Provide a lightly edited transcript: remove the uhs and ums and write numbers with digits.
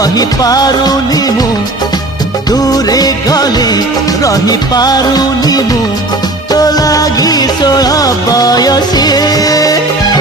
रही पारुनी मु दूरे गले रही पारुनी मु तो लागी 16 बयसी